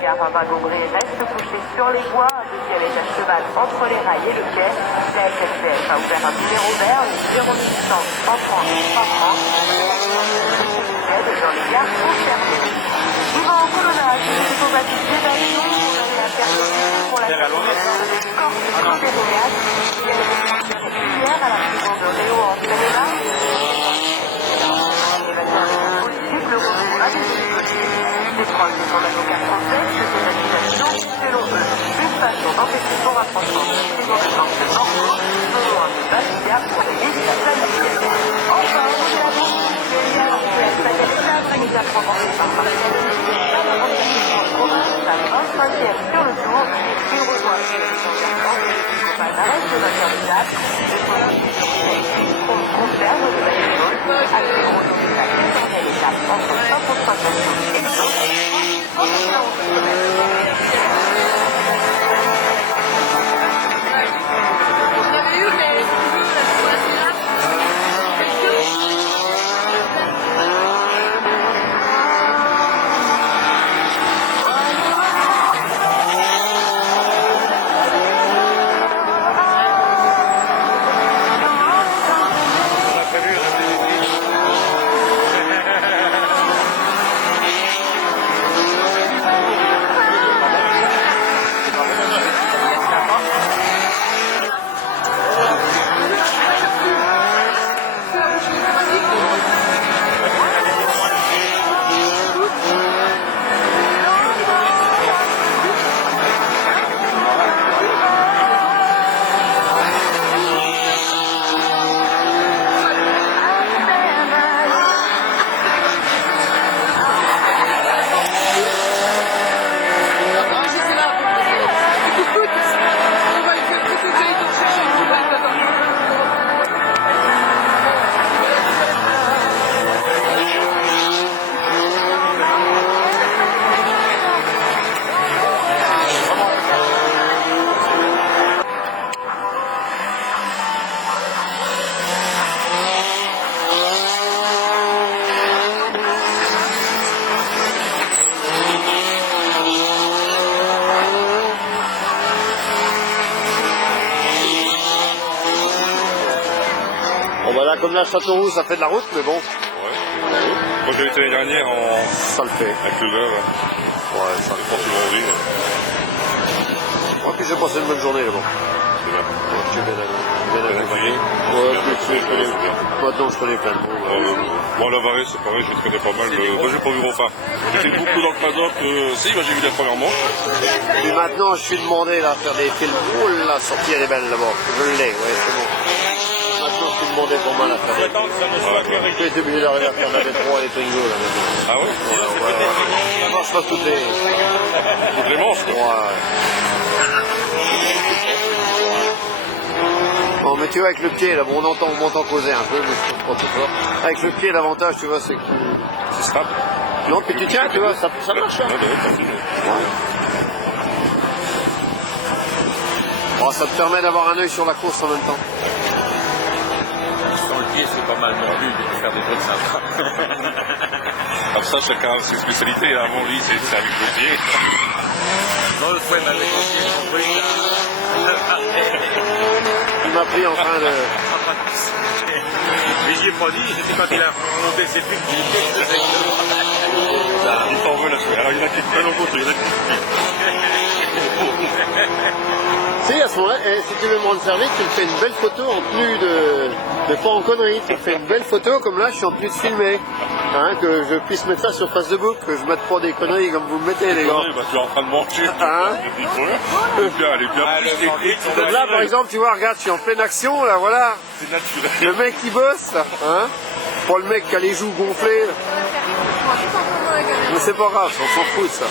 Gare Vagobré reste couché sur les voies, un deuxième est à cheval entre les rails et le quai. La SNCF a ouvert un numéro vert, le 0800 130 130, dans les gares concernées. Vivant en colonnade, il faut bâtir des avions pour aller à Perpignan pour la circulation de Corse ferroviaire. Il y a une régulière à la prison de Réau en Seine-et-Marne. L'évacuation politique, le recours à des dispositifs. Les proches de son avocat français que ces accusations, selon eux, une façon d'empêcher son rapprochement des gouvernants de Bordeaux, selon un débat qui a poursuivi sa famille. Enfin, c'est la bourse des liens à la Salle mise à provencer par Marseille, à la recherche de province, la 25e sur le tour, il rejoint les gens au palmarès de notre date, de son institution on conserve de la chose, à ce gros de la 14e étape entre 150 et Voilà, comme là, Châteauroux, ça fait de la route, mais bon. Ouais. Moi, j'ai été l'année dernière en. Ça le fait. Avec le gars, ouais, ça le fait. Vendredi. Ouais, puis j'ai passé une bonne journée là-bas. C'est bien. Ouais, j'ai bien accompagné. Ouais, Maintenant, je connais plein de monde. Moi, la Varée, c'est pareil, je les connais pas mal. Moi, j'ai pas vu Rofar. J'étais beaucoup dans le paddock. Si, moi, j'ai vu la première manche. Et maintenant, je suis demandé là, à faire des films. Oh la sortie, elle est belle là-bas. Je l'ai, ouais, c'est bon. Maintenant, je suis demandé pour moi à faire des. J'ai été obligé d'arriver à faire la D3 et les Twingo là maintenant. Ah ouais? Ça marche pas toutes les manches, quoi. Ouais. Bon, mais tu vois, avec le pied, là, bon, on m'entend causer un peu, mais je comprends pas trop fort. Avec le pied, l'avantage, tu vois, c'est que C'est stable. non, puis tu tiens, tu vois, ça marche. Hein. Ouais. Bon, ça te permet d'avoir un œil sur la course en même temps. Sans le pied, c'est pas mal mordu de faire des trucs sympas. Comme ça, chacun a ses spécialités. Avant, lui, c'est avec le pied. Non, le fouet m'avait confié son truc là. Il m'a pris en train de. Mais j'y ai pas dit, c'était quand il a monté ses pics du pied. Il t'en veut là-dessus. Alors, il y en a qui te prennent en compte, il y en a qui Si, à ce moment-là, si tu veux me rendre service, tu me fais une belle photo en tenue de pas en connerie. Tu me fais une belle photo, comme là, je suis en tenue de filmer. Hein, que je puisse mettre ça sur Facebook, que je mette pas des conneries comme vous me mettez, les gars. bah, tu es en train de mentir. Hein? Elle est bien plus. Donc là, par exemple, tu vois, regarde, je suis en pleine action, là, voilà. C'est naturel. Le mec qui bosse, là, hein. Pas le mec qui a les joues gonflées, là. Mais c'est pas grave, on s'en fout de ça.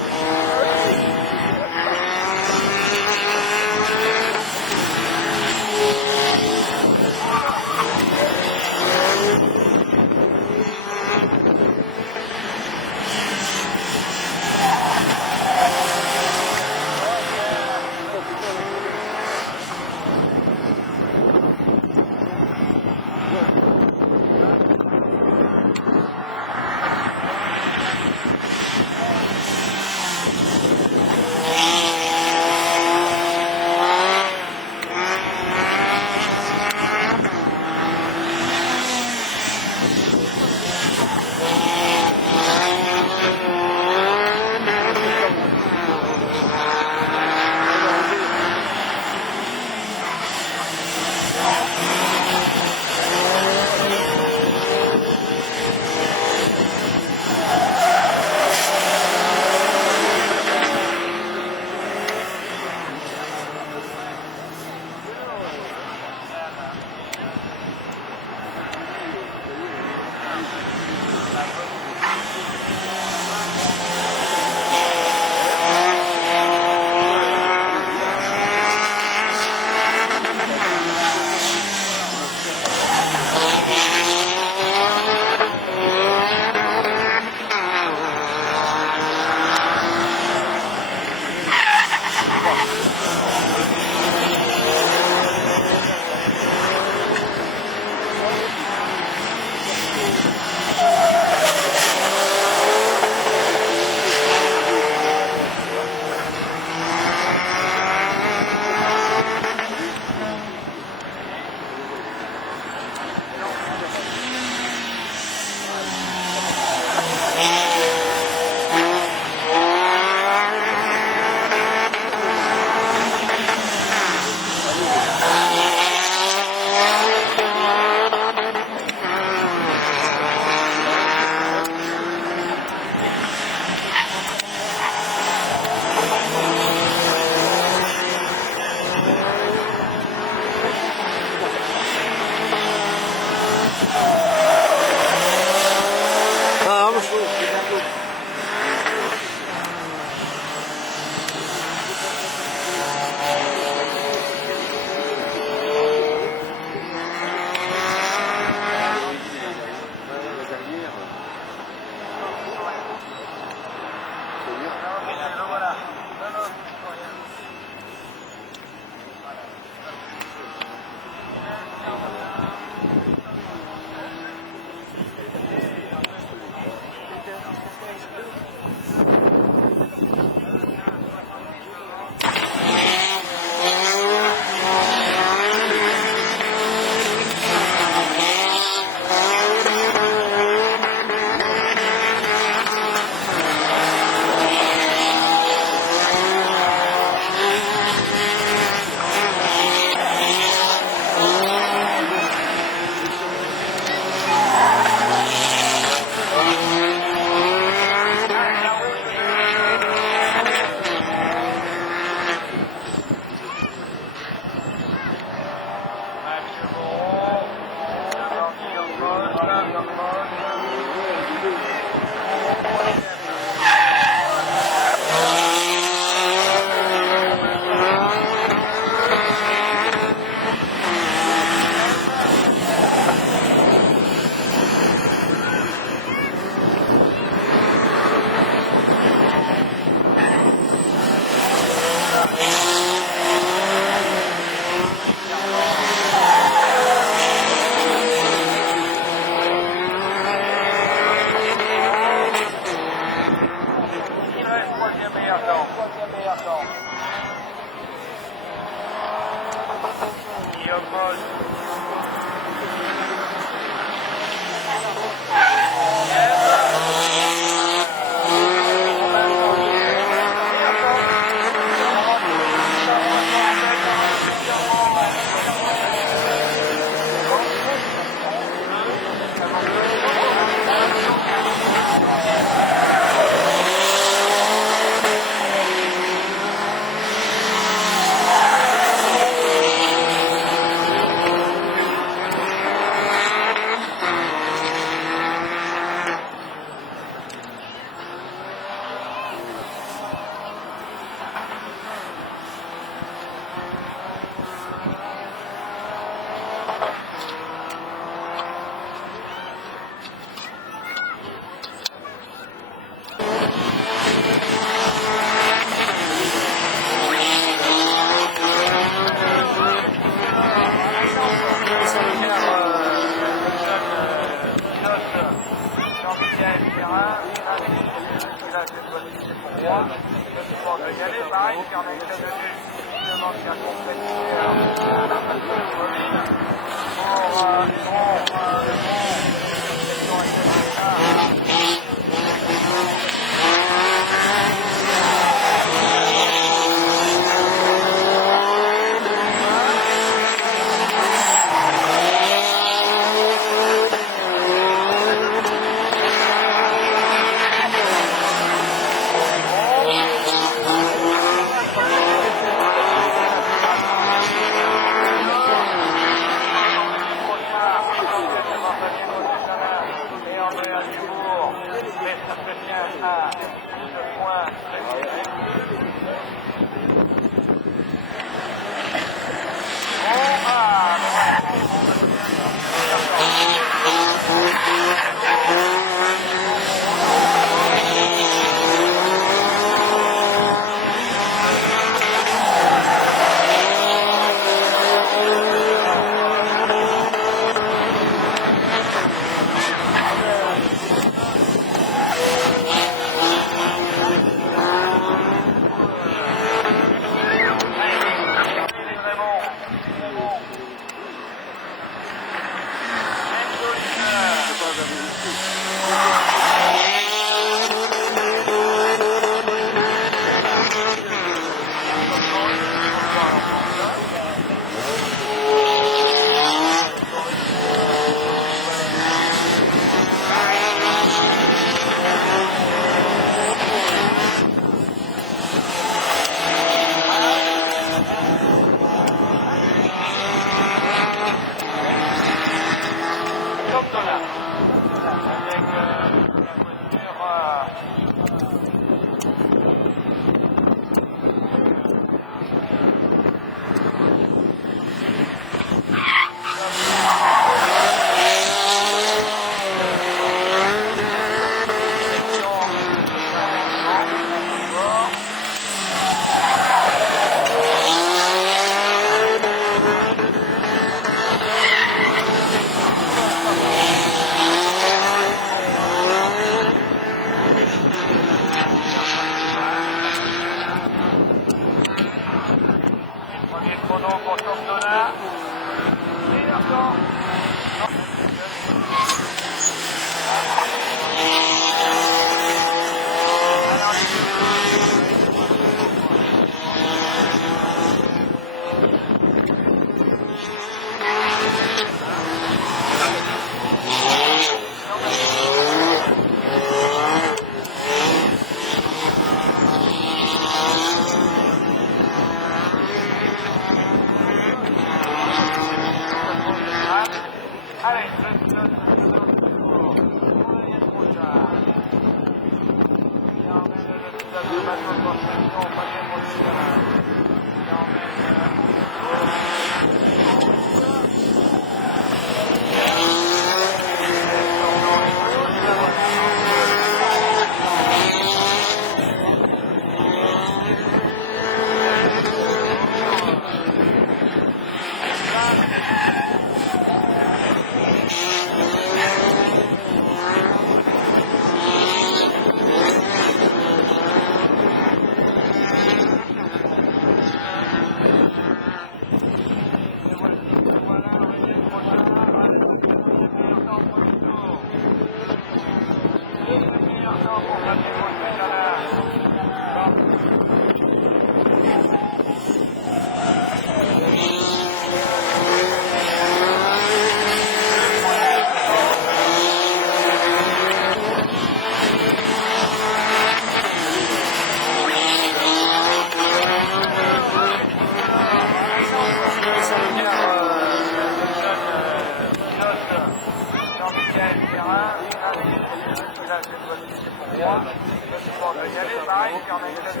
On peut y aller, pareil, si on a une tenue,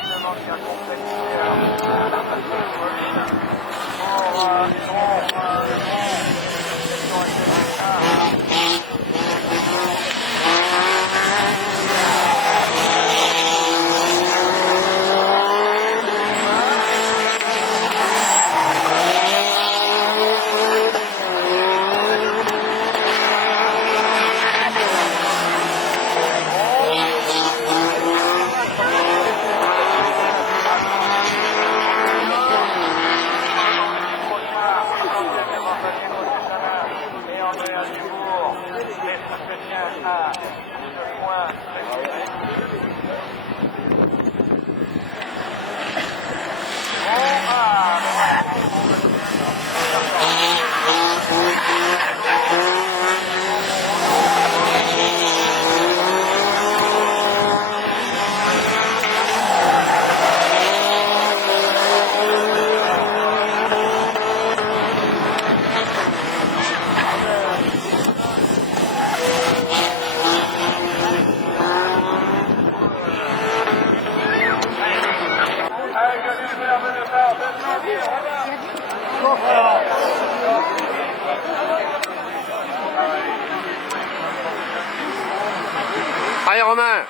justement, qui a complexité Allez Romain.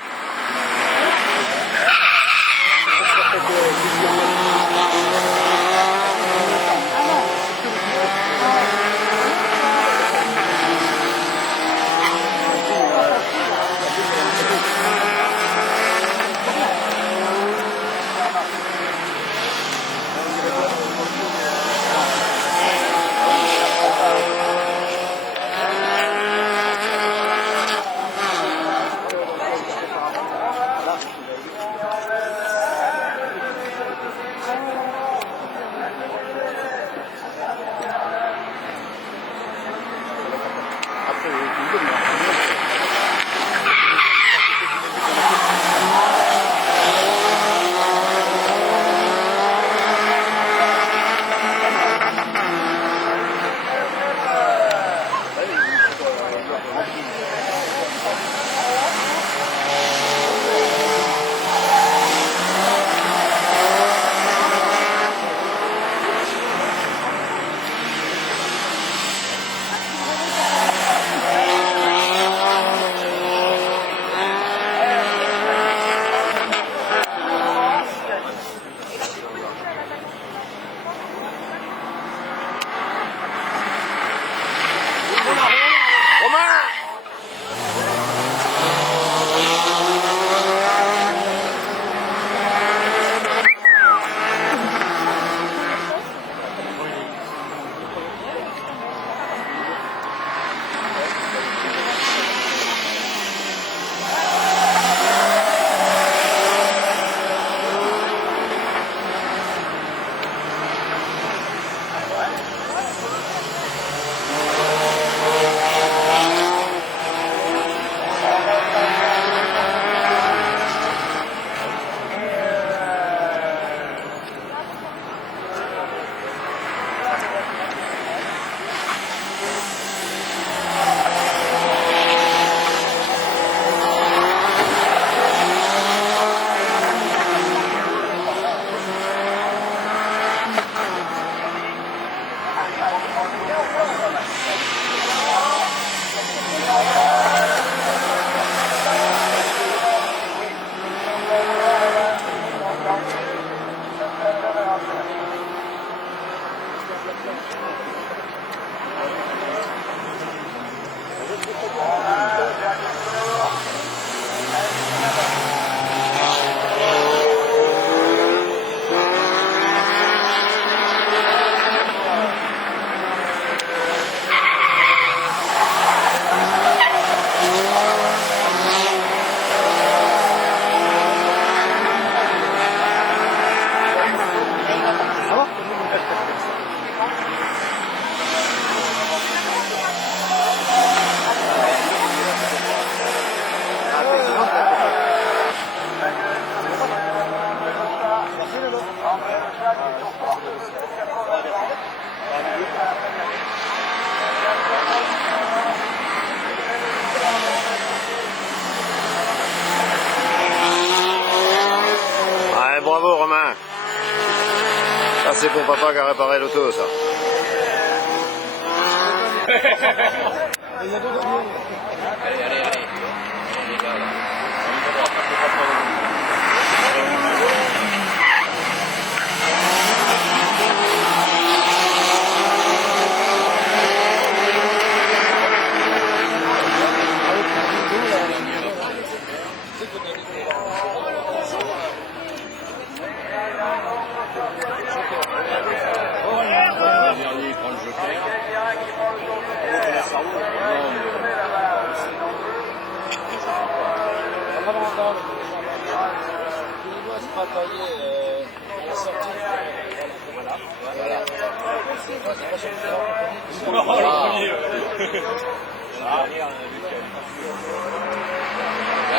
c'est pour papa qui a réparé l'auto, ça.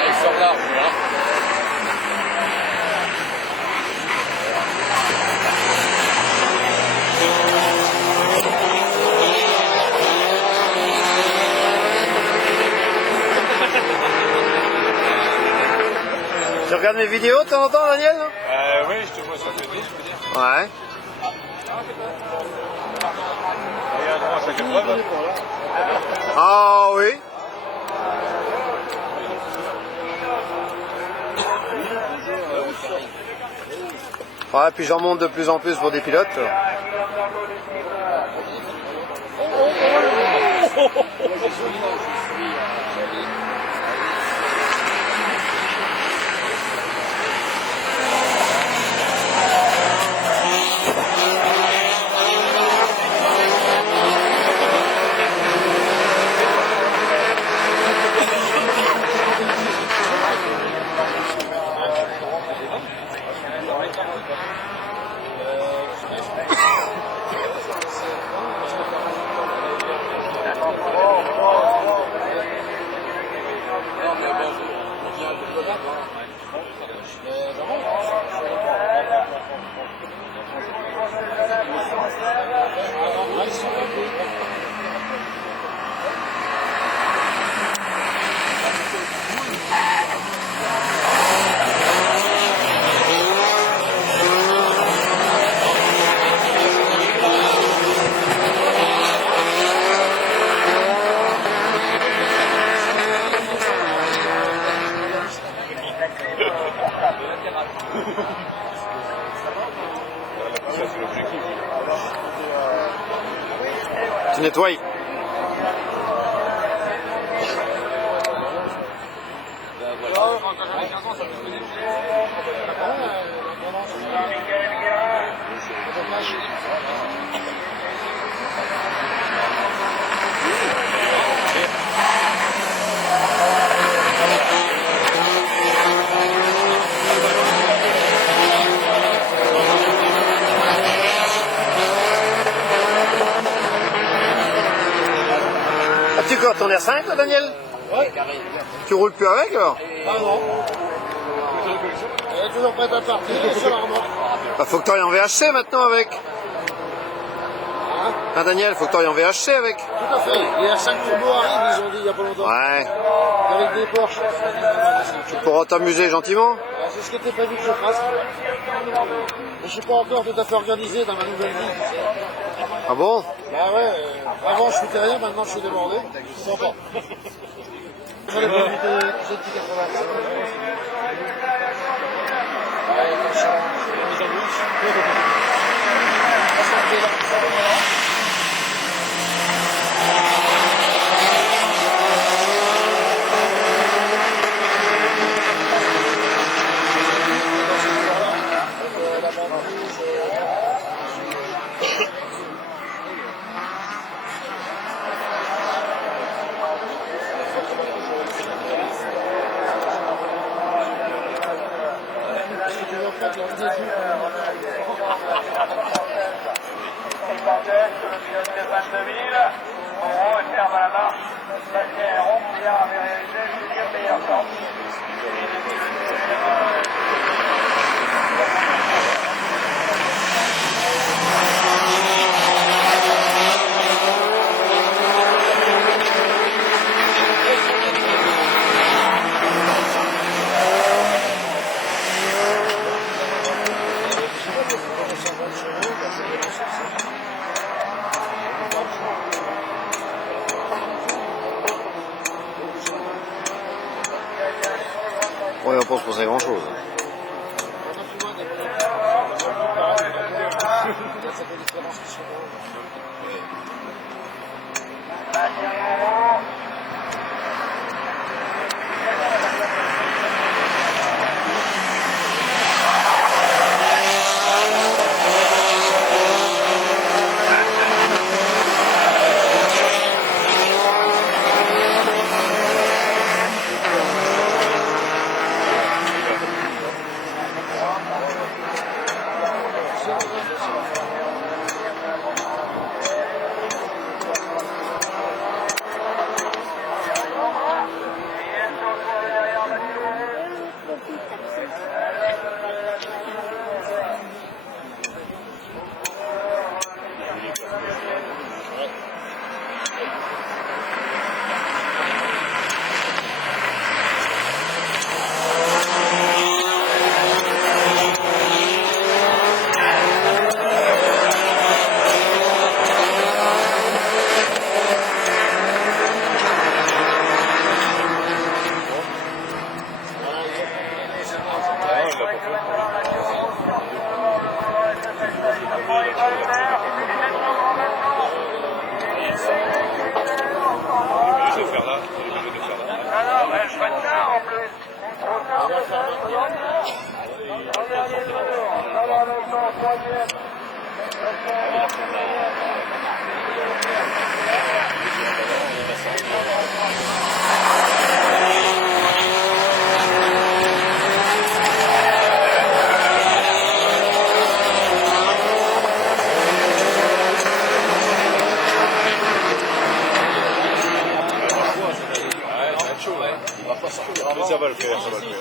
Il sort là, voilà. Tu regardes mes vidéos de temps en temps, Daniel? Oui, je te vois sur le je veux dire. Ouais. Et à droite, chaque épreuve. Ah oui. Ouais, puis j'en monte de plus en plus pour des pilotes. Tu nettoies. As-tu encore ton R5 là, Daniel? Ouais. Tu roules plus avec alors? Ah non. Elle est toujours prête à partir sur la remorque. Bah, faut que tu ailles en VHC maintenant avec. Hein, Daniel, faut que tu ailles en VHC avec. Tout à fait. Les R5 Turbo arrivent, ils ont dit il y a pas longtemps. Ouais. Avec des Porsche. Tu pourras t'amuser gentiment. C'est ce qui était prévu que je fasse. Mais je suis pas encore tout à fait organisé dans ma nouvelle vie. Ah bon? Bah ouais, avant je foutais rien, maintenant je suis débordé. Sympa. Sur les produits de GT 85. Ouais, comme ça, c'est la mise en bouche. pour se penser grand chose. Mais ça va le faire, ça va le faire.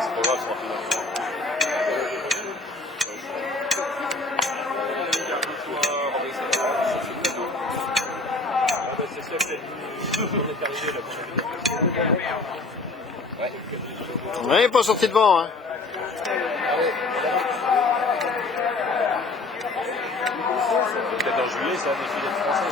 C'est pas grave, ça va finir. Ouais, il n'est pas sorti devant, hein. Peut-être en juillet, ça va défiler de français.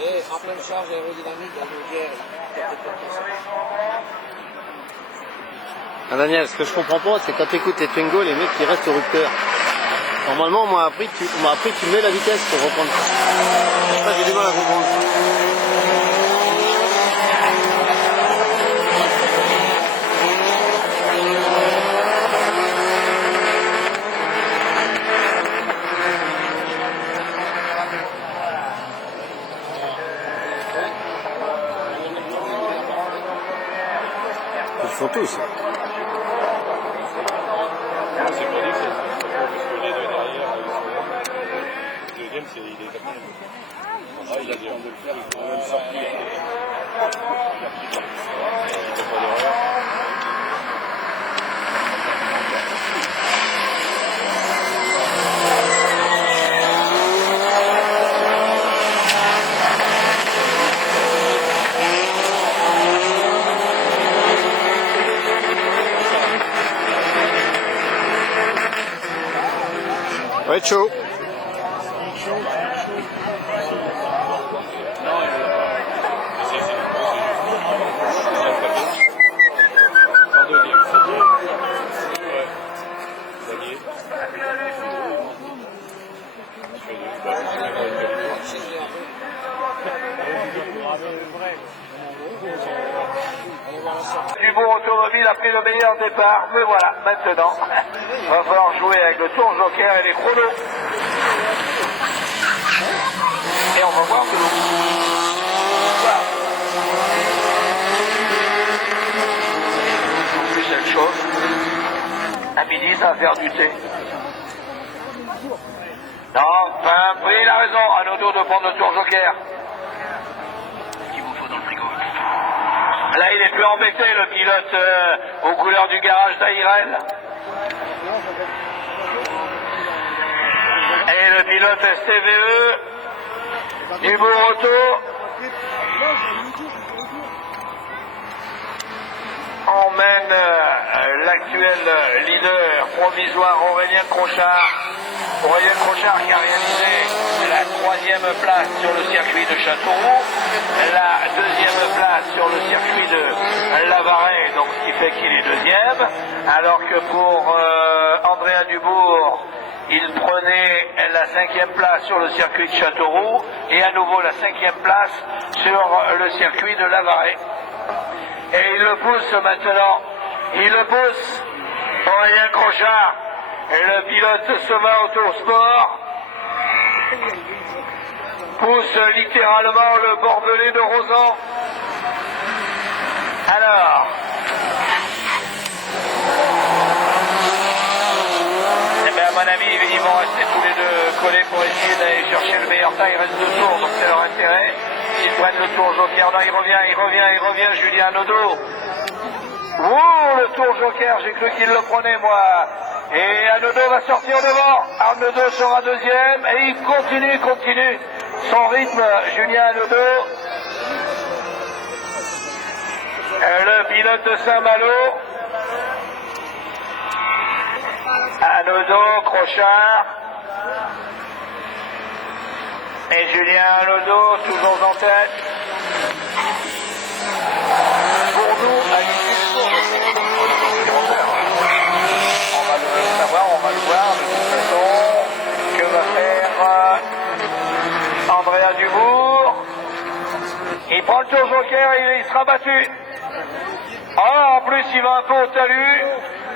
Et en pleine charge aérodynamique, la Louvière, Ah, Daniel, ce que je comprends pas, c'est quand tu écoutes les Twingo, les mecs qui restent au rupteur. Normalement, on m'a appris que tu mets la vitesse pour reprendre. Ça, j'ai du mal à comprendre. tous. C'est pas dit que ça parce que les deux derrière, ils sont là. Le deuxième, c'est il est capable. Ah, il a dit de le faire, il faut même sortir. Il fait pas d'erreur. Ça va être chaud. Dubourg Automobile a pris le meilleur départ, mais voilà, maintenant, il va falloir jouer avec le tour joker et les chronos. Et on va voir que voilà. En plus, elle chauffe. À midi, ça va faire du thé. Non, enfin, oui, il a raison, à nos dos de prendre le tour joker. Qu'il vous faut dans le frigo. Là, il est plus embêté, le pilote aux couleurs du garage d'Airel. Et le pilote STVE du Auto emmène l'actuel leader provisoire Aurélien Crochard. Aurélien Crochard qui a réalisé la 3e place sur le circuit de Châteauroux, la 2e place sur le circuit de Lavaret, donc ce qui fait qu'il est 2e, alors que pour Andrea Dubourg, il prenait la 5e place sur le circuit de Châteauroux et à nouveau la 5e place sur le circuit de Lavaret. Et il le pousse maintenant, il le pousse, Aurélien Crochard, et le pilote Sova Autosport pousse littéralement le bordelais de Rosan. Alors, eh bien, à mon avis, ils vont rester tous les deux collés pour essayer d'aller chercher le meilleur temps. Il reste 2 tours, donc c'est leur intérêt. S'ils prennent le tour joker, non, il revient, Julien Nodo. Ouh, le tour joker, j'ai cru qu'il le prenait, moi. Et Anodo va sortir devant. Anodo sera 2e et il continue son rythme, Julien Anodo. Le pilote de Saint-Malo. Anodo, Crochard. Et Julien Anodo, toujours en tête. Pour nous, à l'issue du tour, on va le savoir, on va le voir de toute façon. Que va faire Andrea Dubourg? Il prend le tour joker et il sera battu. Ah, en plus il va un peu au talus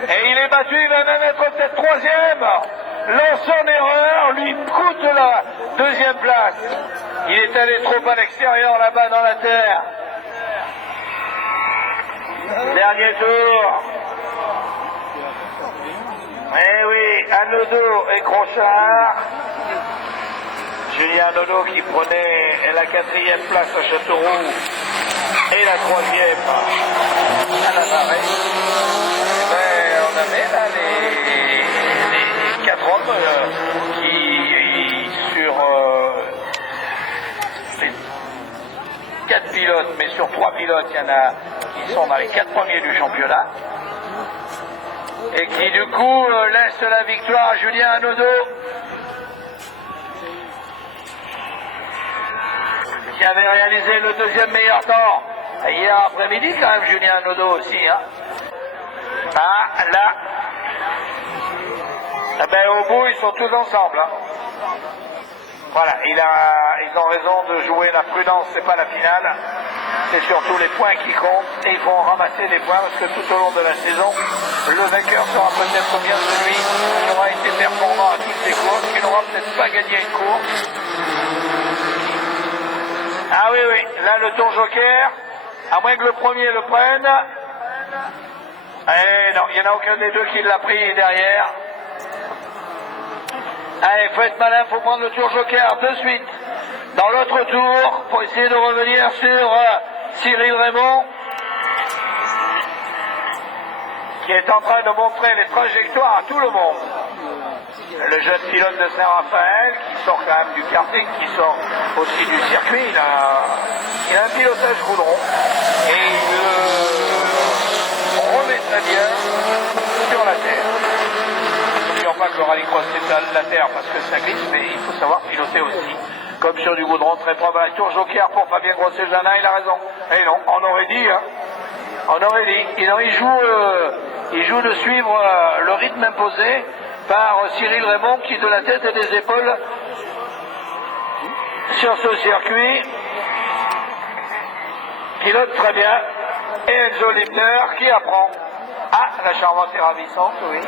et il est battu, il va même être peut-être 3e. Lance en erreur, lui coûte la 2e place. Il est allé trop à l'extérieur là-bas dans la terre. Dernier tour. Eh oui, Anodo et Crochard. Julien Anodo qui prenait la 4e place à Châteauroux et la 3e à Lavaret. Ben, on avait là les 4 hommes qui, sur les 4 pilotes, mais sur 3 pilotes, il y en a qui sont dans les 4 premiers du championnat. Et qui du coup laisse la victoire à Julien Anodo, qui avait réalisé le 2e meilleur temps hier après-midi quand même, Julien Anodo aussi. Hein. Ah là, eh ben, au bout ils sont tous ensemble. Hein. Voilà, ils ont raison de jouer la prudence, c'est pas la finale. C'est surtout les points qui comptent et ils vont ramasser les points parce que tout au long de la saison, le vainqueur sera peut-être bien celui qui aura été performant à toutes les courses, qui n'aura peut-être pas gagné une course. Ah oui, là le tour joker, à moins que le premier le prenne. Eh non, il n'y en a aucun des deux qui l'a pris derrière. Allez, faut être malin, faut prendre le tour joker de suite. Dans l'autre tour, pour essayer de revenir sur Cyril Raymond, qui est en train de montrer les trajectoires à tout le monde. Le jeune pilote de Saint-Raphaël, qui sort quand même du karting, qui sort aussi du circuit, il a un pilotage goudron, et il remet très bien sur la terre. N'oublions pas que le rallycross c'est la terre parce que ça glisse, mais il faut savoir piloter aussi. Comme sur du goudron, très propre. Tour joker pour Fabien Grosset-Janin, il a raison. Et non, on aurait dit, hein. On aurait dit. Il joue de suivre le rythme imposé par Cyril Raymond qui de la tête et des épaules sur ce circuit pilote très bien. Et Enzo Lipner qui apprend. Ah, la charmante et ravissante, oui.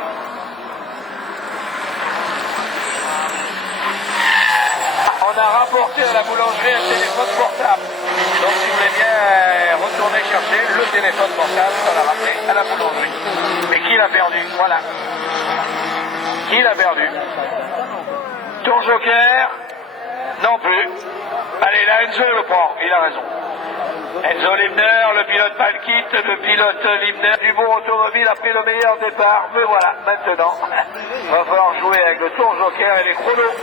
On a rapporté à la boulangerie un téléphone portable. Donc si vous voulez bien retourner chercher le téléphone portable qu'on a ramené à la boulangerie. Mais qui l'a perdu? Voilà. Qui l'a perdu? Tour joker? Non plus. Allez, là, Enzo le prend. Il a raison. Enzo Lipner, le pilote Malkit, le pilote Lipner du bon automobile a pris le meilleur départ. Mais voilà, maintenant, il va falloir jouer avec le tour joker et les chronos.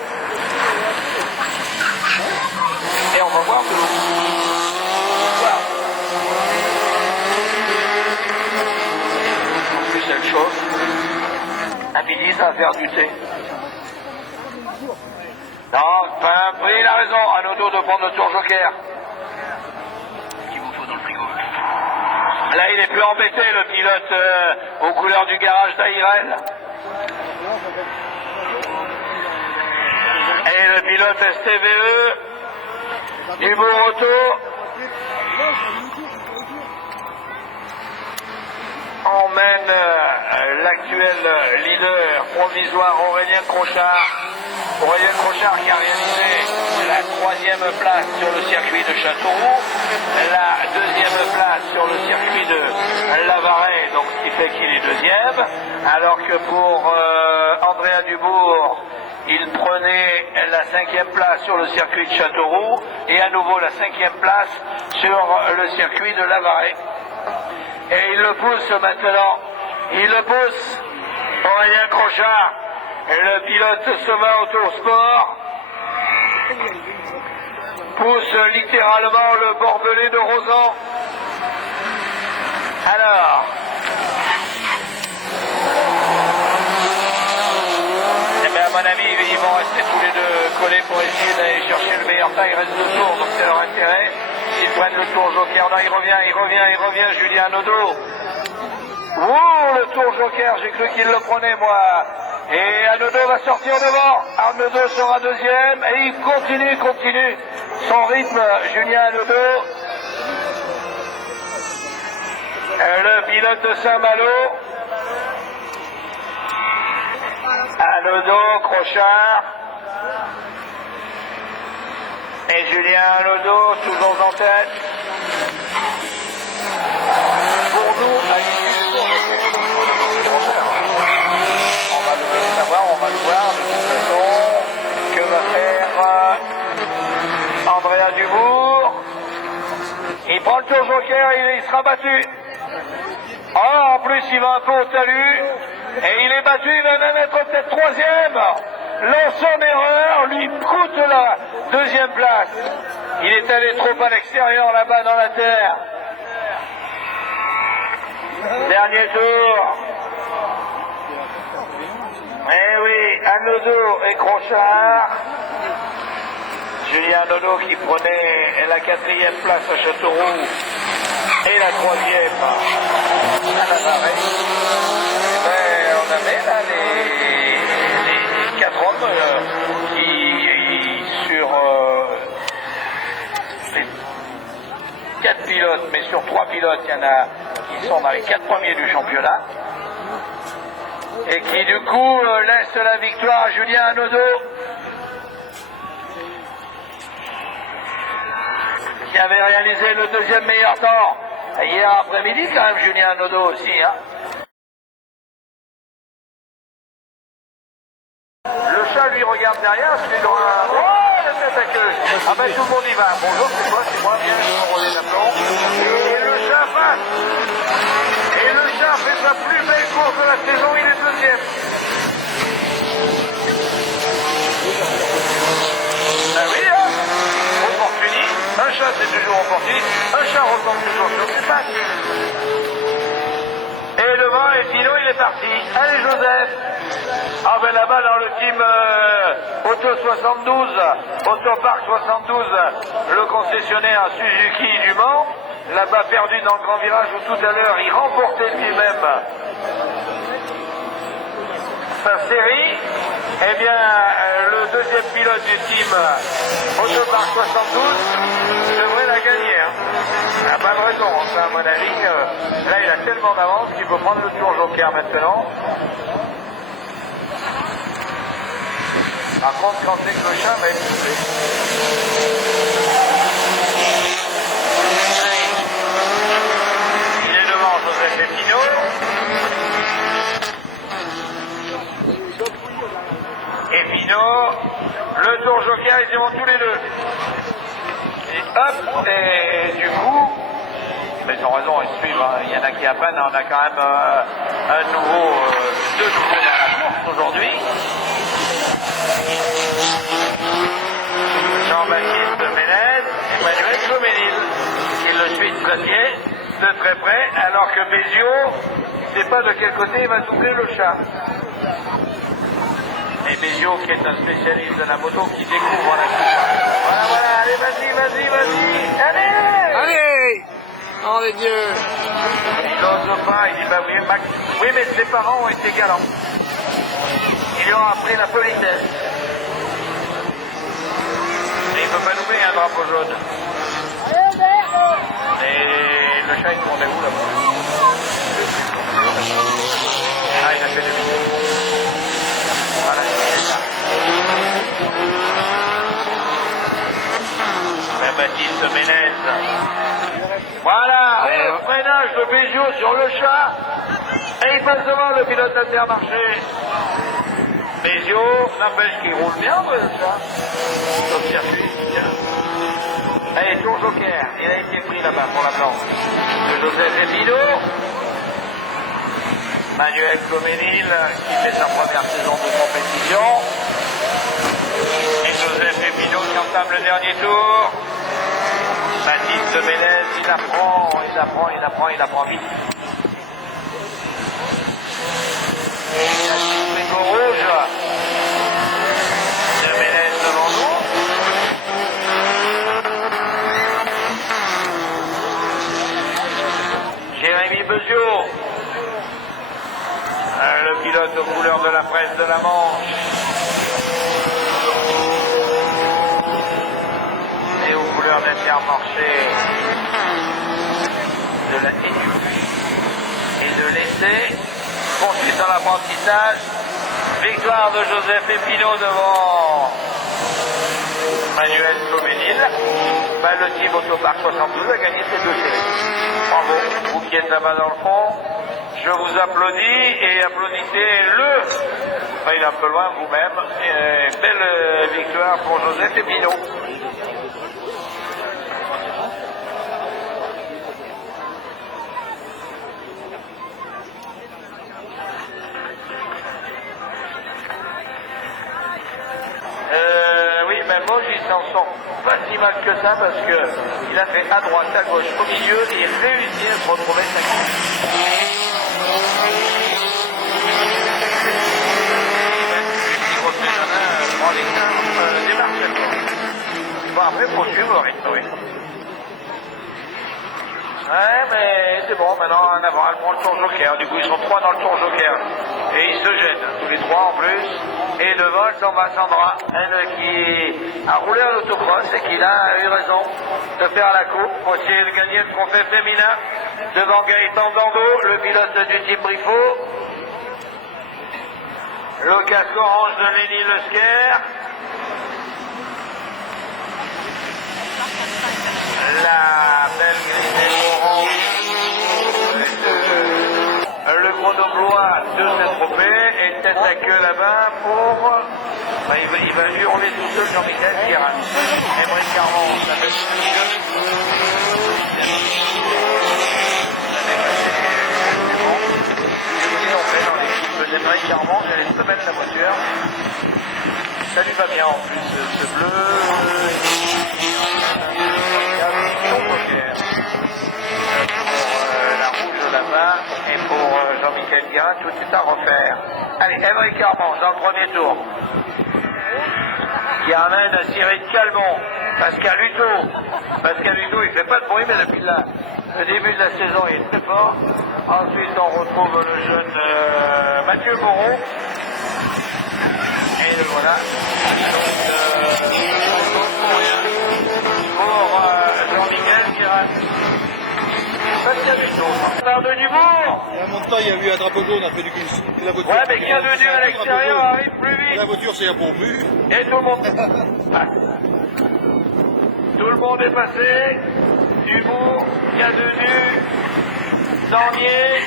Et on va voir de l'eau. Voilà. En plus, cette chose, à midi, ça va faire du thé. Non, il a raison, à nos dos de prendre le tour joker. Qu'il vous faut dans le frigo. Là, il est plus embêté, le pilote aux couleurs du garage d'Airel. Et le pilote STVE du Auto emmène l'actuel leader provisoire Aurélien Crochard. Aurélien Crochard qui a réalisé la 3e place sur le circuit de Châteauroux, la 2e place sur le circuit de Lavaret, donc ce qui fait qu'il est 2e, alors que pour Andrea Dubourg, il prenait la 5e place sur le circuit de Châteauroux et à nouveau la 5e place sur le circuit de Lavaret. Et il le pousse maintenant, il le pousse, Aurélien Crochard, le pilote Sova Autosport, pousse littéralement le Bordelais de Rosan. Alors, à mon avis, ils vont rester tous les deux collés pour essayer d'aller chercher le meilleur temps. Il reste 2 tours, donc c'est leur intérêt. Ils prennent le tour joker. Non, il revient, Julien Nodo. Ouh, le tour joker, j'ai cru qu'il le prenait, moi. Et Arnaudot va sortir devant. Arnaudot sera 2e. Et il continue son rythme, Julien Arnaudot. Le pilote de Saint-Malo. Arnaudot, Crochard. Et Julien Arnaudot, toujours en tête. Pour nous, à l'issue du tour, on va le savoir, on va le voir de toute façon. Que va faire Andrea Dubourg? Il prend le tour joker, il sera battu. Oh, en plus, il va un peu au talus. Et il est battu, il va même être peut-être 3e. Son erreur lui coûte la 2e place. Il est allé trop à l'extérieur là-bas dans la terre. Dernier tour. Eh oui, Arnaudot et Crochard. Julien Arnaudot qui prenait la 4e place à Châteauroux et la 3e à Lavaret. On avait là les 4 hommes qui sur les 4 pilotes, mais sur 3 pilotes, il y en a qui sont dans les 4 premiers du championnat. Et qui du coup laisse la victoire à Julien Arnaudot, qui avait réalisé le 2e meilleur temps hier après-midi quand même, Julien Arnaudot aussi, hein. Le chat lui regarde derrière, parce qu'il aura un... Oh, la tête à queue. Ah ben tout le monde y va. Bonjour, c'est moi, viens, je vais enrôler l'aplomb. Et le chat passe. Et le chat fait sa plus belle course de la saison, il est deuxième. Ben oui, hein. Opportuniste. Un chat, c'est toujours opportuniste. Un chat retombe toujours sur ses pattes. Et devant, et sinon, il est parti. Allez, Joseph. Ah ben là-bas dans le team Auto 72, Autopark 72, le concessionnaire Suzuki du Mans, là-bas perdu dans le grand virage où tout à l'heure il remportait lui-même sa série, eh bien le deuxième pilote du team Autopark 72 devrait la gagner. Hein. Il n'a pas de raison, enfin, à mon avis, là il a tellement d'avance qu'il peut prendre le tour joker maintenant. Par contre, quand c'est que le chat va être soufflé. Il est devant Joseph Epino. Epino, le tour joker, ils y vont tous les deux. Et hop, et du coup, mais ils ont raison, ils suivent, hein. Il y en a qui à peine, on a quand même deux nouveaux dans la course aujourd'hui. Jean-Baptiste Ménez, Emmanuel Comenil, qui le suit de très près, alors que Bézio ne sait pas de quel côté il va souffler le chat. Et Bézio, qui est un spécialiste de la moto, qui découvre la course. Voilà, allez, vas-y, Allez! Oh les dieux! Il n'ose pas, il dit, bah oui, mais ses parents ont été galants. Ils lui ont appris la politesse. Et il ne peut pas louper un drapeau jaune. Et le chat, il tournait où là-bas? Ah, il a fait des vidéos. Voilà, il est là. Baptiste Ménez. Voilà, et le freinage de Bézio sur le chat. Et il passe devant le pilote Intermarché. Bézio, n'empêche qu'il roule bien, le chat. Sur le circuit, tiens. Allez, tour joker. Il a été pris là-bas pour la blanche. De Joseph Epino. Manuel Comenil, qui fait sa première saison de compétition. Et Joseph Epino qui entame le dernier tour. Baptiste Ménez, il apprend vite. Et il y a le mégot rouge de Ménez devant nous. Jérémy Bézio, le pilote aux couleurs de la presse de la Manche. Et aux couleurs d'Intermarché, de la étude et de l'essai. Poursuite dans l'apprentissage. Victoire de Joseph Epino devant Manuel Comenil. Le team Autopark 72 a gagné ces deux séries. Bravo, vous qui êtes là-bas dans le fond. Je vous applaudis et applaudissez-le. Enfin, il est un peu loin vous-même. Belle victoire pour Joseph Epino. Ils s'en sort pas si mal que ça parce qu'il a fait à droite, à gauche, au milieu et réussi à se retrouver sa course. Bon, après, il faut suivre le rythme, oui. Ouais, mais c'est bon, maintenant, en avant, elle prend le tour joker. Du coup, ils sont trois dans le tour joker. Et ils se gênent, tous les trois en plus. Et devant, elle s'en va Sandra, elle qui a roulé en autocross et qui a eu raison de faire la coupe pour essayer de gagner le trophée féminin devant Gaëtan Dando, le pilote du team Briffaut. Le casque orange de Lenny Lesquer. La belle grisée orange. Le gros grenoblois de Saint-Tropez et tête à queue là-bas pour... Bah, il va hurler tout seul Jean-Michel Guérin. Émeric Carmon, ça fait on fait dans l'équipe d'Émeric Carmon, j'allais se mettre la voiture. Ça lui va bien en plus, ce bleu. La rouge là-bas, et pour Jean-Michel Guérin, tout est à refaire. Allez, Émeric Carmon dans le premier tour. Qui amène Cyril Calmon. Pascal Hutto. Pascal Hutto, il fait pas de bruit, mais depuis le début de la saison, il est très fort. Ensuite, on retrouve le jeune Mathieu Moreau. Et le voilà. Pour Jean-Michel Guérin. Pascal Hutto. Part de Dubourg. Il y a un moment de temps, il y a eu un drapeau jaune, on a fait du coup. La voiture, Ouais, mais qui a venu à l'extérieur arrive plus vite. La voiture, c'est un pourvu. Et tout le monde. Tout le monde est passé. Dubourg, Cadenu, Dornier.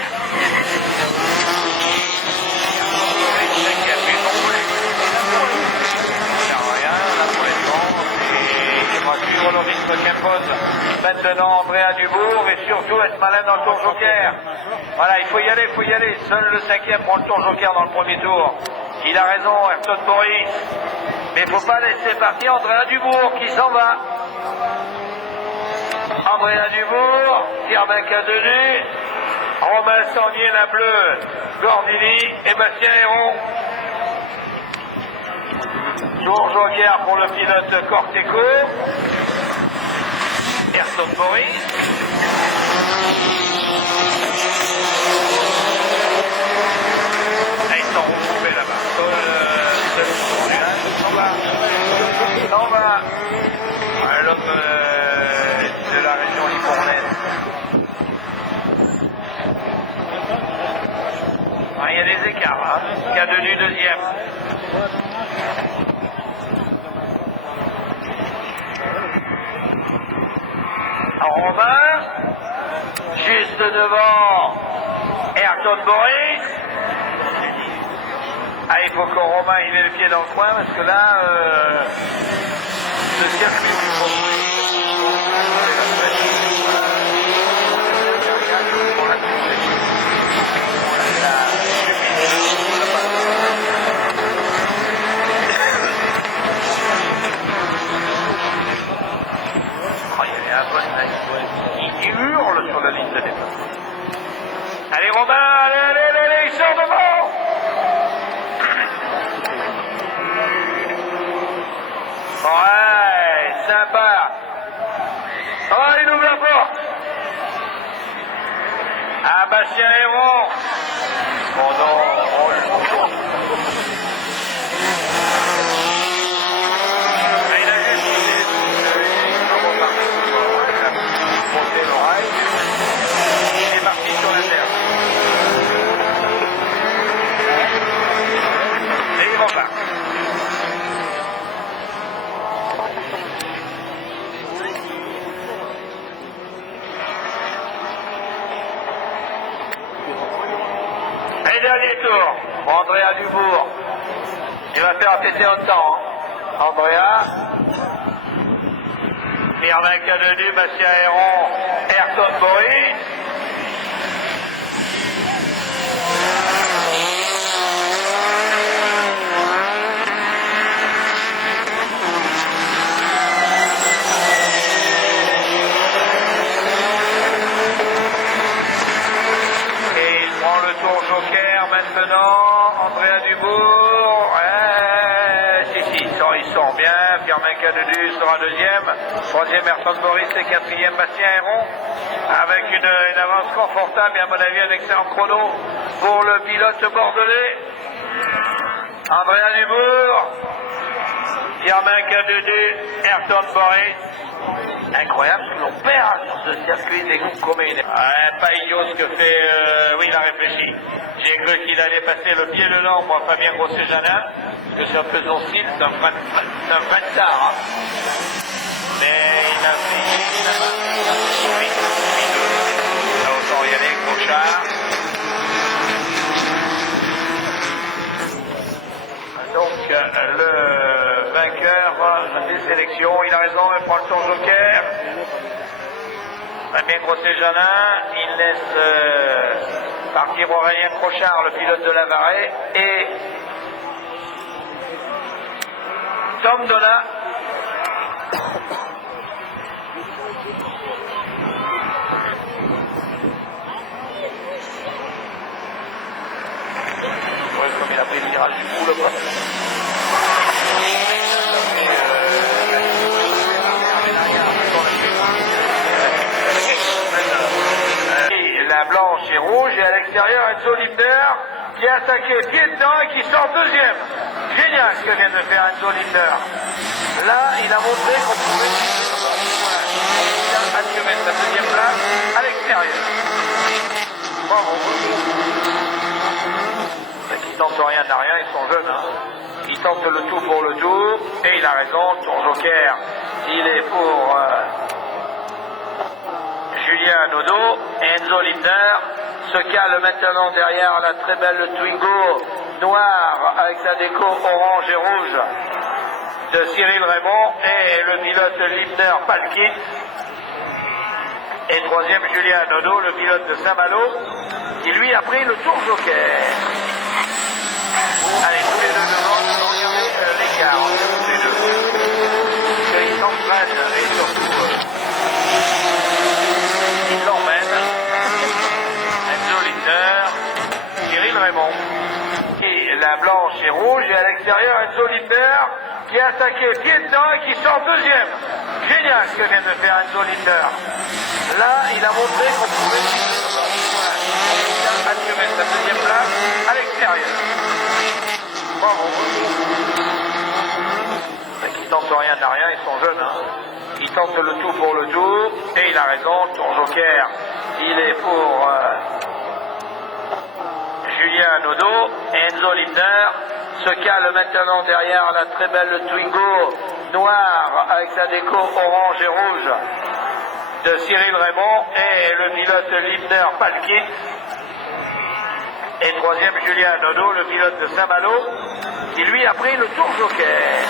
Il va suivre le rythme qu'impose maintenant Andrea Dubourg et surtout être malin dans le tour joker. Voilà, il faut y aller. Seul le 5e prend le tour joker dans le premier tour. Il a raison, Ayrton Boris. Mais il ne faut pas laisser partir Andrea Dubourg qui s'en va. Andrea Dubourg, Firmin Cadenu, Romain Sandier, la bleue, Gordini et Bastien Héron. Tour joker pour le pilote Corteco. Ayrton Boris. Ils sont regroupés là-bas. On va. L'homme de la région libournaise. Il y a des écarts. Hein. Cadenu deuxième. Romain, juste devant Ayrton Boris. Ah, il faut que Romain il ait le pied dans le coin parce que là, le circuit est trop il hurle sur la ligne de départ. Allez Romain, allez, il sort devant. Ouais, sympa. Oh, il ouvre la porte. Ah, Bastien Héron. Oh non, oh le il a juste monté l'oreille. Il est parti sur la terre. Et il repart. Et dernier tour, Andrea Dubourg. Il va faire péter en temps. Hein. Andrea. Firmin Cadenu, Bastien Héron, Ayrton Boris. Maintenant, Andrea Dubourg, ils sont bien, Firmin Cadenu sera deuxième, troisième Ayrton Boris et quatrième Bastien Héron, avec une avance confortable et à mon avis un excellent chrono pour le pilote bordelais. Andrea Dubourg, Firmin Cadenu, Ayrton Boris. Incroyable ce que l'on perd sur ce circuit des groupes communs. Pas idiot ce que fait... oui, il a réfléchi. J'ai cru qu'il allait passer le pied le long, moi, Fabien Grosset-Janin, parce que c'est un peu son style, c'est un bâtard. Hein. Mais il a fait... Là, autant y aller, Cochard. donc le vainqueur des sélections. Il a raison, il prend le tour joker. Bien Grosset Janin, il laisse partir Aurélien Crochard, le pilote de Lavaret, et Tom Donat. Ouais, comme il a pris le tirage du coup, le quoi. La blanche et rouge, et à l'extérieur Enzo Lindner qui a attaqué pied dedans et qui sort deuxième. Génial ce que vient de faire Enzo Lindner. Là, il a montré qu'on pouvait assurer sa deuxième place à l'extérieur. Bravo. Ils tentent rien n'a rien, ils sont jeunes. Hein. Ils tentent le tout pour le tour, et il a raison, tour joker, il est pour Julien Nodo. Et Enzo Lindner se cale maintenant derrière la très belle Twingo noire avec sa déco orange et rouge de Cyril Raymond, et le pilote Lindner Palkit. Et troisième Julien Nodo, le pilote de Saint-Malo, qui lui a pris le tour joker. Allez, tous les deux devant, regardez l'écart tous les deux. Ils s'entraînent et surtout ils l'emmènent. Enzo Lindner, Cyril Raymond. Et la blanche et rouge, et à l'extérieur Enzo Lindner qui a attaqué pied dedans et qui sort deuxième. Génial ce que vient de faire Enzo Lindner. Là, il a montré qu'on pouvait assurer sa deuxième place à l'extérieur. Bravo. Ils tentent rien n'a rien, ils sont jeunes. Hein. Ils tentent le tout pour le tour, et il a raison, tour joker, il est pour Julien Nodo. Et Enzo Lindner se cale maintenant derrière la très belle Twingo noire avec sa déco orange et rouge de Cyril Raymond, et le pilote Lindner Palkit. Et troisième Julien Nodo, le pilote de Saint-Malo, qui lui a pris le tour joker.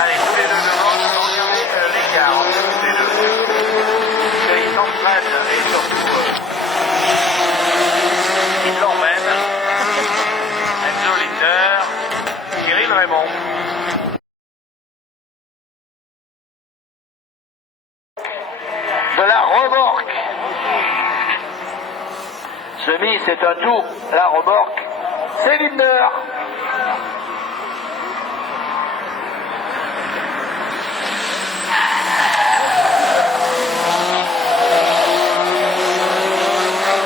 Allez, tous les deux devant, regardez l'écart tous les deux. Ils s'entraînent et surtout ils l'emmènent. Enzo Lindner, Cyril Raymond. De la remorque. Semi, c'est un tout. La remorque, c'est Lindner.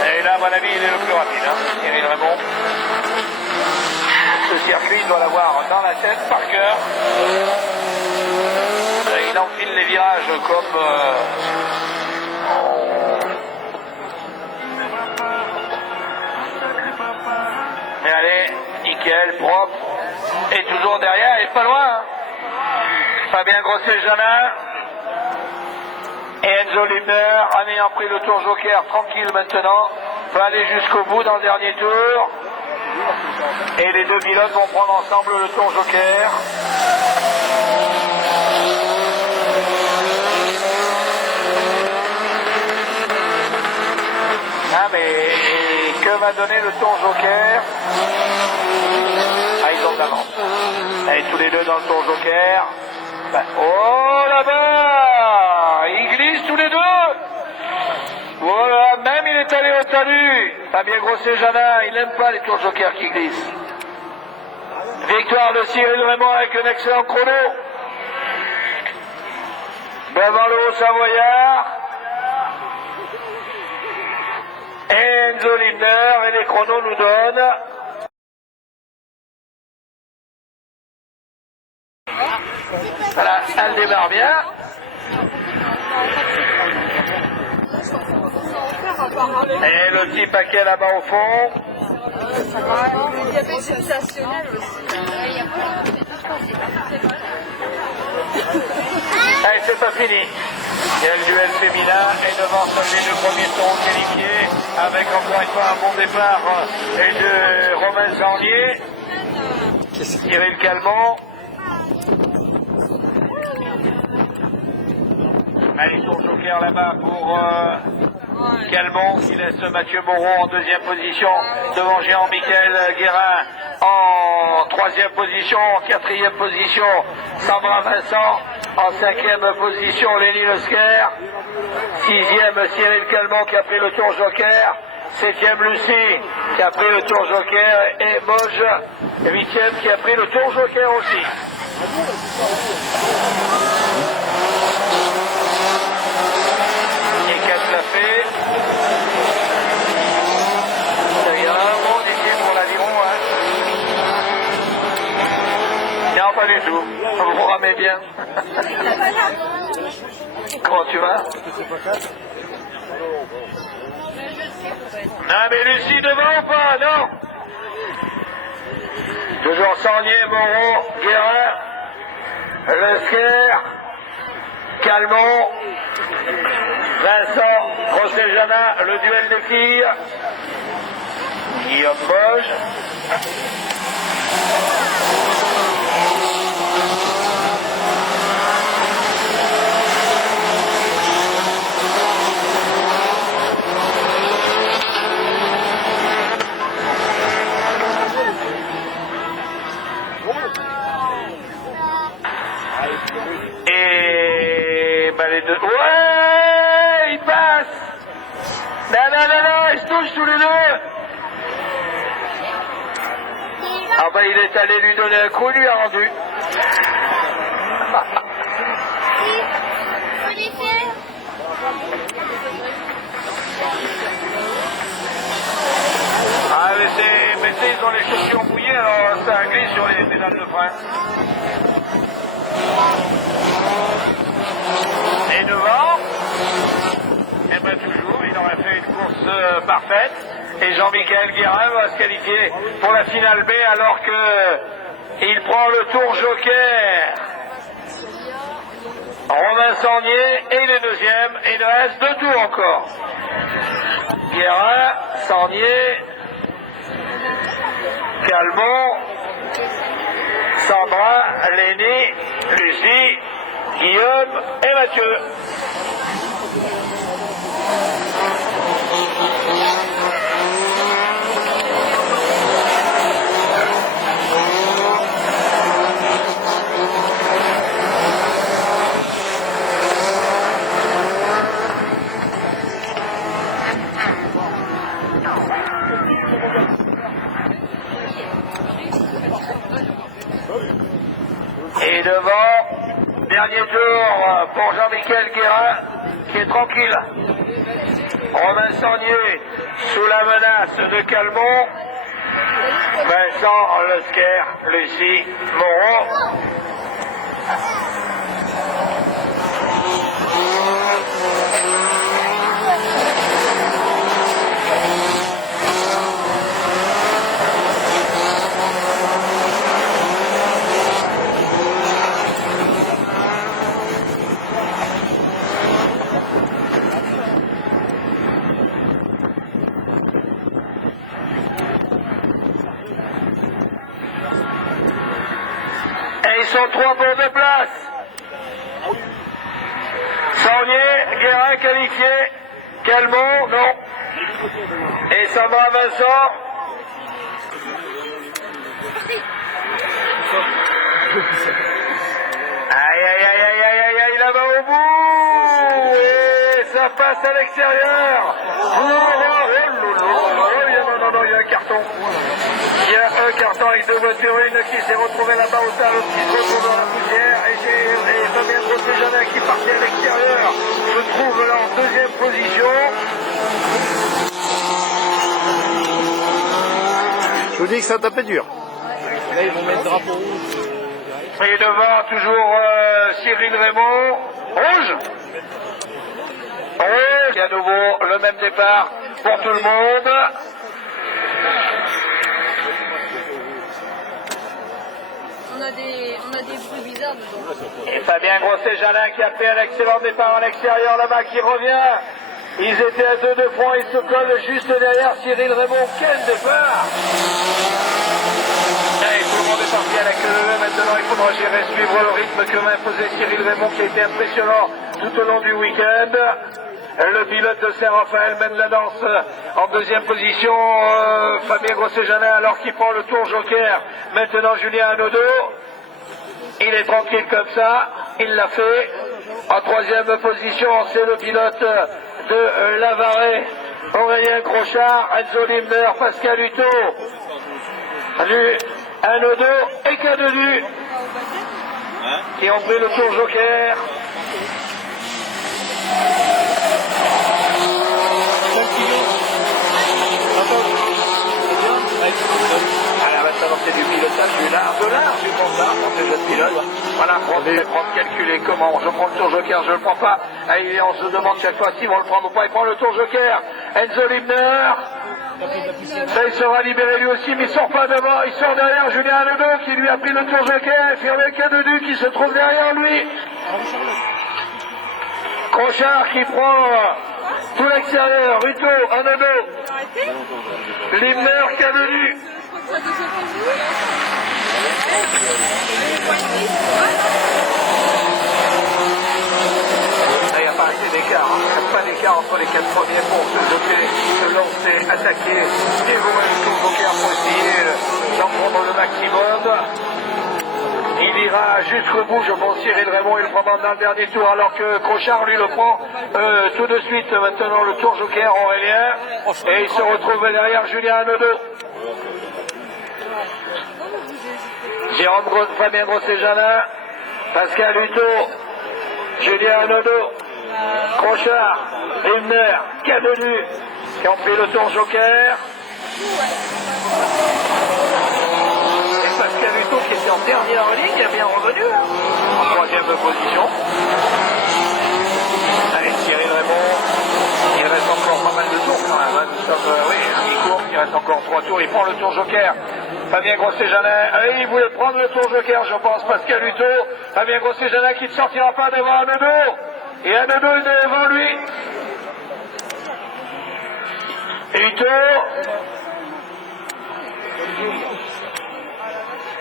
Et là, à mon avis, il est le plus rapide, hein, Cyril Raymond. Ce circuit, il doit l'avoir dans la tête, par cœur. Il enfile les virages comme... Mais allez, nickel, propre. Et toujours derrière, il est pas loin. Hein. Fabien Grosset-Janin. Et Enzo Lindner, en ayant pris le tour joker, tranquille maintenant, va aller jusqu'au bout dans le dernier tour. Et les deux pilotes vont prendre ensemble le tour joker. Ah mais que va donner le tour joker? Ah, ils ont de l'avance. Allez, tous les deux dans le tour joker. Oh là-bas, ils glissent tous les deux. Voilà, même il est allé au talus. Fabien Grosset-Janin, il n'aime pas les tours jokers qui glissent. Victoire de Cyril Raymond avec un excellent chrono. Devant le Haut-Savoyard. Enzo Lindner, et les chronos nous donnent. Voilà, elle démarre bien. Et le petit paquet là-bas au fond. Il y avait sensationnel aussi. Allez, c'est pas fini. Il y a le duel féminin, et devant les deux premiers seront qualifiés, avec encore une fois un bon départ et de Romain Zanlier. Cyril Calmont. Allez, tour joker là-bas pour Calmont qui laisse Mathieu Moreau en deuxième position devant Jean-Michel Guérin en troisième position, en quatrième position Sandra Vincent, en cinquième position Lénie Lesquer, sixième Cyril Calmont qui a pris le tour joker, septième Lucie qui a pris le tour joker et Moge, huitième qui a pris le tour joker aussi. Et 4 l'a fait. Il y en a un bon ici pour l'aviron. Non, pas du tout. Vous vous ramez bien. Comment tu vas? Non, mais Lucie devant ou pas? Non. Toujours Sarnier, Moreau, Guérin, Lesquer, Calmont, Vincent, Rossel-Jana, le duel des filles, Guillaume Boge, et bah les deux. Ouais, ils passent. Non, ils se touchent tous les deux. Ah bah il est allé lui donner un coup, lui a rendu. Ah mais ils ont les chaussures mouillées, alors ça glisse sur les pédales de frein. Et devant, et bien toujours, il aurait fait une course parfaite. Et Jean-Michel Guérin va se qualifier pour la finale B alors que il prend le tour joker. Romain Sarnier et les deuxièmes, et il reste 2 tours encore. Guérin, Sarnier, Calmont, Sandra, Lénie, Lucie, Guillaume et Mathieu. Et devant, dernier tour pour Jean-Michel Guérin, qui est tranquille. Romain Sarnier, sous la menace de Calmont. Vincent Lesquer, Lucie Moreau. Et ils sont 3 pour 2 places. Sarnier, Guérin qualifié, Calmont, non. Et Sandra Vincent. Aïe, là-bas au bout. Et ça passe à l'extérieur. Non, il y a un carton. Il y a un carton avec 2 voitures, une qui s'est retrouvée là-bas au sol, l'autre qui se retrouve dans la poussière, et Fabien Rossel-Jana qui partait à l'extérieur, se trouve là en deuxième position. Je vous dis que ça tapait dur. Là, ils vont mettre le drapeau rouge. Et devant, toujours Cyril Raymond, rouge. Rouge, et à nouveau le même départ pour tout le monde. On a des bruits bizarres dedans. Et Fabien Grosset-Jalin qui a fait un excellent départ à l'extérieur là-bas, qui revient. Ils étaient à 2 de front, ils se collent juste derrière Cyril Raymond. Quel départ! Et tout le monde est parti à moi j'irai suivre le rythme que m'imposait Cyril Raymond qui a été impressionnant tout au long du week-end. Le pilote de Saint-Raphaël mène la danse en deuxième position. Fabien Grosset-Janin alors qu'il prend le tour joker. Maintenant Julien Hanaudot. Il est tranquille comme ça. Il l'a fait. En troisième position, c'est le pilote de Lavaret, Aurélien Crochard, Enzo Limner, Pascal Hutto, Hanaudot et Cadenu qui ont pris le tour joker. Alors maintenant c'est du pilotage du large du comptable pour ces jeunes pilotes. Voilà, prendre calculer comment je prends le tour joker, je ne le prends pas. Et on se demande chaque fois s'ils vont le prendre ou pas. Il prend le tour joker. Enzo Limner. Ça, il sera libéré lui aussi, mais il sort pas devant. Il sort derrière Julien Hanaudot qui lui a pris le tour joker. Et Firmin Cadenu qui se trouve derrière lui. Crochard qui prend tout l'extérieur. Hutto, Hanaudot. Limner, Cadenu. Il n'y a pas assez d'écart, il n'y a pas d'écart entre les quatre premiers pour se lancer, attaquer, dévorer le tour joker pour essayer d'en prendre le maximum. Il ira jusqu'au bout, je pense, Cyril Raymond, il le prend dans le dernier tour, alors que Crochard, lui, le prend tout de suite, maintenant, le tour joker Aurélien, et il se retrouve derrière Julien Hanaudot. Fabien Grosset-Janin, Pascal Hutto, Julien Hanaudot, Crochard, Limner, Cadenu, qui ont pris le tour joker. Et Pascal Hutto qui était en dernière ligne, est bien revenu, en troisième position. Allez, Cyril Raymond, il reste encore pas mal de tours quand même. Nous sommes, il court, il reste encore 3 tours, il prend le tour joker. Fabien Grosset-Janin, il voulait prendre le tour joker, je pense, Pascal Hutto. Fabien Grosset-Janin qui ne sortira pas devant Hanaudot. Et Hanaudot est devant lui. Hutto.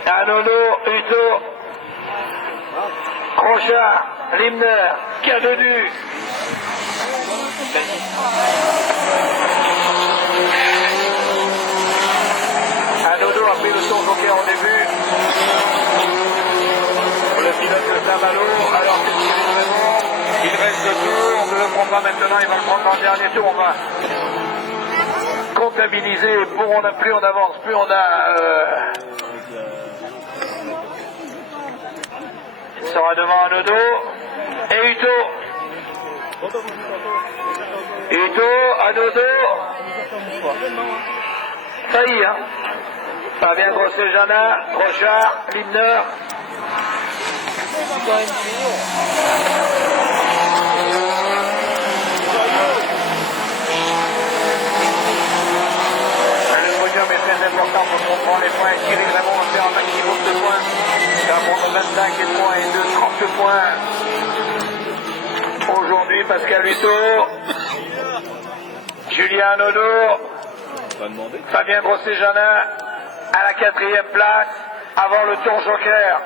Hanaudot, Hutto. Crochard, Limner, Cadenu. Hanaudot a pris le tour joker au début. Le pilote de Saint-Malo, alors que Cyril Raymond, il reste 2 tours, on ne le prend pas maintenant, il va le prendre dans le dernier tour. On va comptabiliser. Plus on avance, plus on a... Il sera devant Hanaudot et Hutto. Hutto, Hanaudot. Ça y est, hein. Fabien Grosset-Janin, Crochard, Limner. Le podium est très important pour qu'on prend les points. Cyril Raymond va faire un maximum de points. Ça monte 25 points et de 30 points. Aujourd'hui, Pascal Hutto, Julien Hanaudot, Fabien Grosset-Janin à la 4e place avant le tour joker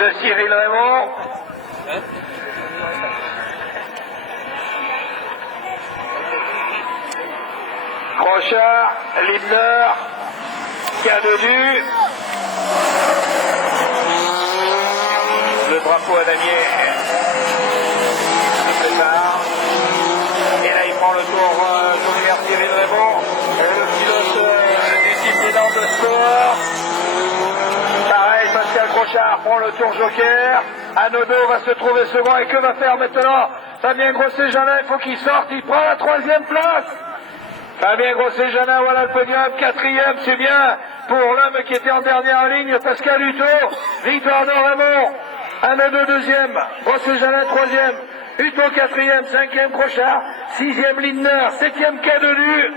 de Cyril Raymond. Crochard, Limner, Cadenu. Le drapeau à damier se prépare. Et là il prend le tour joker Cyril Raymond. Le pilote du type d'élan de sport. Pareil, Pascal Crochard prend le tour joker. Hanaudot va se trouver second. Et que va faire maintenant Fabien Grosset-Janin? Il faut qu'il sorte. Il prend la 3e place. Fabien Grosset-Janin, voilà le podium. 4e, c'est bien pour l'homme qui était en dernière ligne, Pascal Hutto. Victoire de Raymond. Hanaudot 2e. Grosset-Janin 3e. Hutto 4e. 5e Crochard. 6e Limner. 7e Cadenu.